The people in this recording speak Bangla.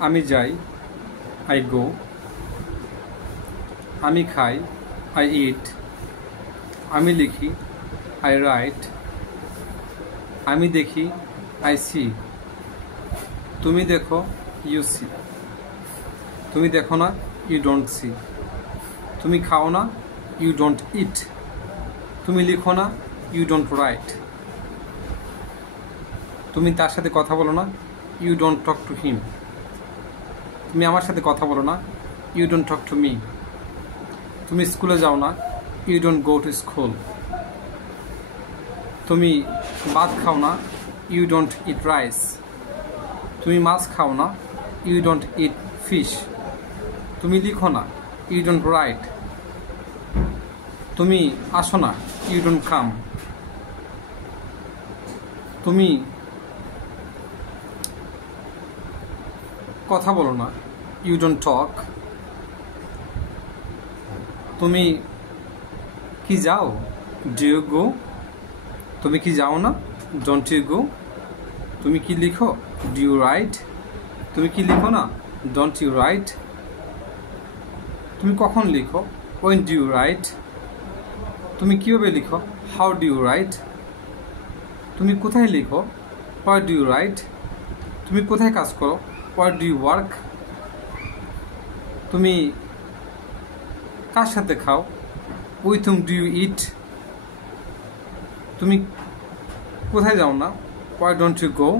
আমি যাই, আই গো। আমি খাই, আই ইট। আমি লিখি, আই রাইট। আমি দেখি, আই সি। তুমি দেখো, ইউ সি। তুমি দেখো না, ইউ ডোন্ট সি। তুমি খাও না, ইউ ডোন্ট ইট। তুমি লিখো না, ইউ ডোন্ট রাইট। তুমি তার সাথে কথা বলো না, you don't talk to him. তুমি আমার সাথে কথা বলো না, you don't talk to me. তুমি স্কুলে যাও না, you don't go to school. তুমি ভাত খাও না, ইউ ডোন্ট ইট রাইস। তুমি মাছ খাও না, ইউ ডোন্ট ইট ফিশ। তুমি লিখো না, ইউ ডোন্ট রাইট। তুমি আসো না, ইউ ডোন্ট কাম। তুমি কথা বলো না, ইউ ডোন্ট টক। তুমি কি যাও, ডু ইউ গো। তুমি কি যাও না, ডোন্ট ইউ গো। তুমি কি লিখো, ডু ইউ রাইট। তুমি কি লিখো না, ডোন্ট ইউ রাইট। তুমি কখন লিখো, ওয়েন ডু ইউ রাইট। তুমি কীভাবে লিখো, হাউ ডু ইউ রাইট। তুমি কোথায় লিখো, হোয়ার ডু ইউ রাইট। তুমি কোথায় কাজ করো, হোয়ার ডু ইউ ওয়ার্ক। তুমি কার সাথে খাও, উইথ হুম ডু ইউ ইট। তুমি কোথায় যাও না, হোয়াই ডোন্ট ইউ গো।